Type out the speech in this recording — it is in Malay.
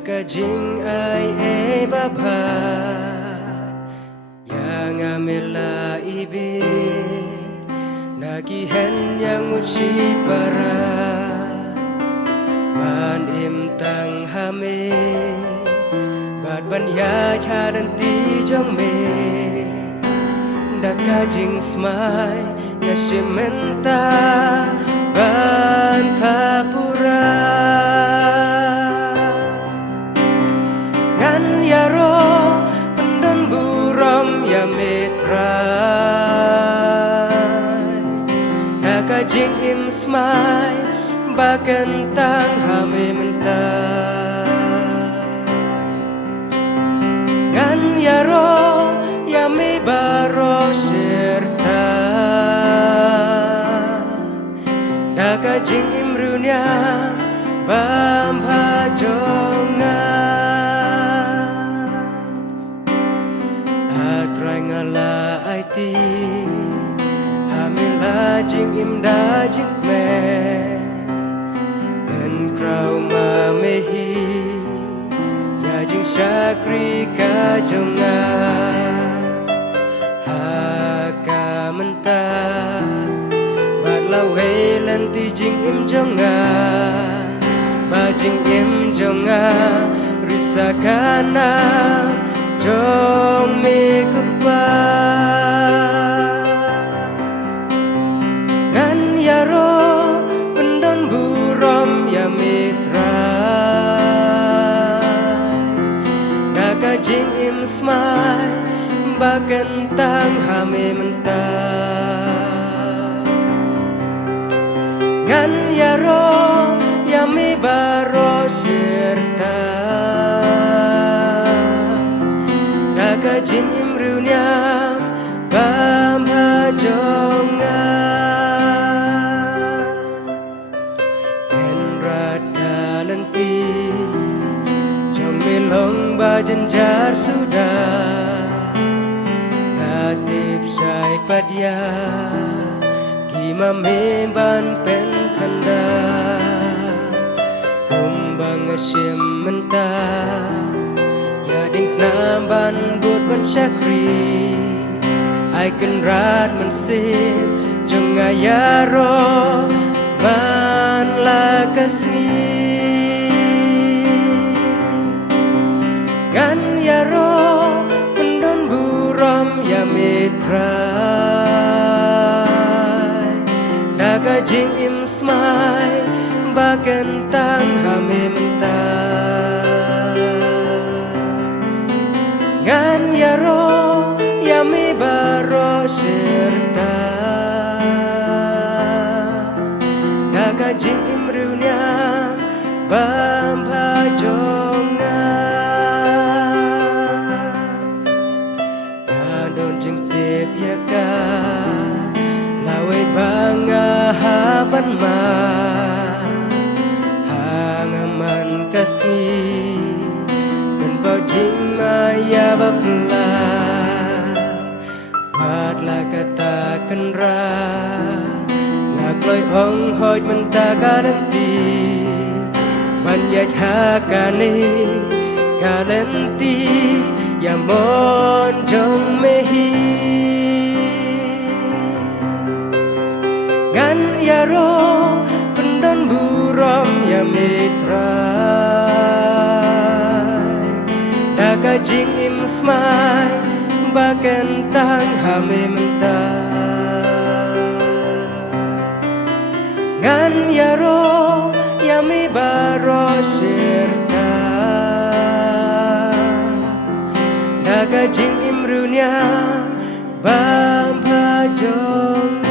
Nakajing ay baba yang amela ibig nagihan yang uci para ban imtang hame bat ban ya chadan ti jong me nakajing smai kasimenta ban papura ngan yaro pendan buram ya metra nakajing im smai bakan tang hame mentai ngan yaro ya me baro serta nakajing im runya bam hajonga atrai ngala aiti hamila jing im da jing me ben krau ma mehi ya jing syakri ka jonga haka menta bat lawe lanti jing im jonga ba jing im jonga risakana jong me kupa ngan yaro pendan buram ya mitra nakajing im smai bakan tang hame mentai ngan yaro ya me baro serta nakajing im runya bam hajonga enrat kalanti jong melong bajenjar sudah ngatip sai padya gima memban pen tanda kumbang asim mentah ya ding namban bud ban syakri ai ken rat man sim jong ayaro man lakasngi ngan yaro pendan buram ya mitra nakajing im smai bakan tang hame mentai ngan yaro ya me baro serta nakajing im runya bam hajonga gadon jing tip yaka lawe banga haban ma hangaman kasmi kan pau jing maya bapla wat la kata kenra ngakloi hong hoj mentagalanti banyaj hakane galanti ya mon jong mehi ngan yaro pendan buram ya mitra nakajing im smai bakan tang hame mentai ngan yaro ya me baro serta nakajing im runya bam hajonga